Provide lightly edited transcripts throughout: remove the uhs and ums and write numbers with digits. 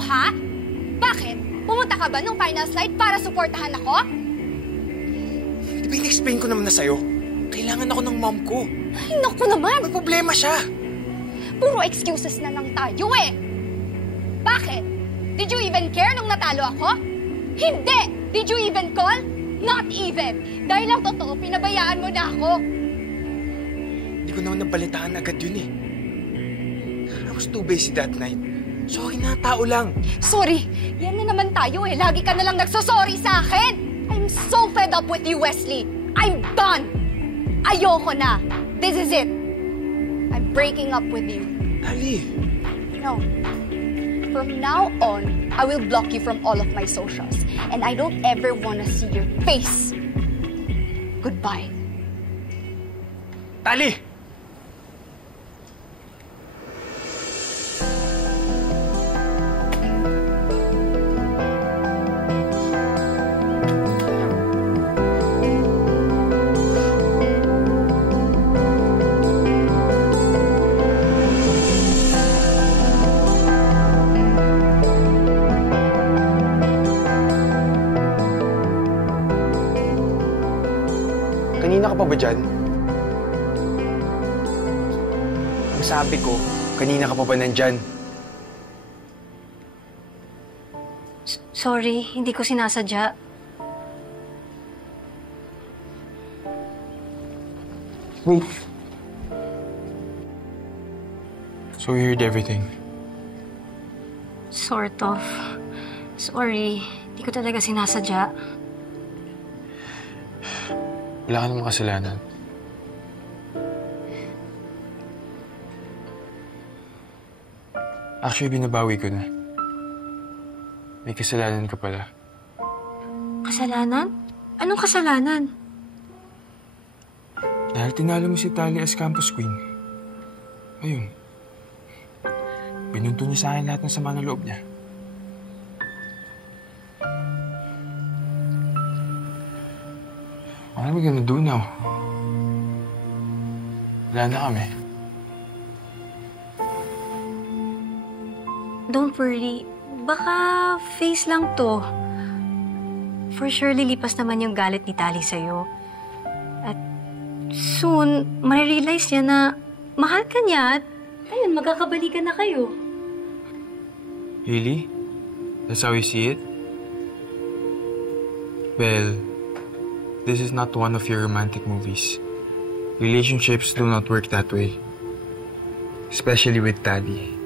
ha? Bakit? Pumunta ka ba nung final slide para suportahan ako? Di ba in-explain ko naman na sa'yo? Kailangan ako ng mom ko. Ay, naku naman! May problema siya. Puro excuses na lang tayo eh. Bakit? Did you even care nung natalo ako? Hindi! Did you even call? Not even! Dahil lang totoo, pinabayaan mo na ako. Hindi ko naman nabalitaan agad yun eh. I was too busy that night. Sorry na, tao lang. Sorry, yan na naman tayo eh. Lagi ka na lang nagsosorry sa akin. I'm so fed up with you, Wesley. I'm done! Ayoko na. This is it. I'm breaking up with you. Ali. No. From now on, I will block you from all of my socials. And I don't ever want to see your face. Goodbye. Tali! Kanina ka pa ba dyan? Ang sabi ko, kanina ka pa ba nandyan? Sorry, hindi ko sinasadya. Wait. So you heard everything? Sort of. Sorry, hindi ko talaga sinasadya. Wala ka namang kasalanan. Actually, binabawi ko na. May kasalanan ka pala. Kasalanan? Anong kasalanan? Dahil tinalo mo si Tali as campus queen. Ayun. Binunto niya sa akin lahat ng sama ng loob niya. What are we gonna do now? Wala na kami. Don't worry. Baka face lang to. For sure, lilipas naman yung galit ni Tali sa'yo. At soon, marirealize niya na mahal ka niya at ayun, magkakabalikan na kayo. Really? That's how you see it? Well, this is not one of your romantic movies. Relationships do not work that way. Especially with Tali.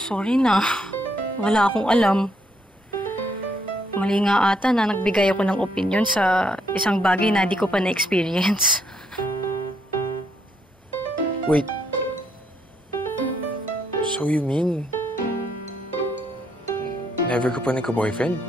Sorry na. Wala akong alam. Mali nga ata na nagbigay ako ng opinion sa isang bagay na di ko pa na-experience. Wait. So you mean... never ka pa nagka-boyfriend?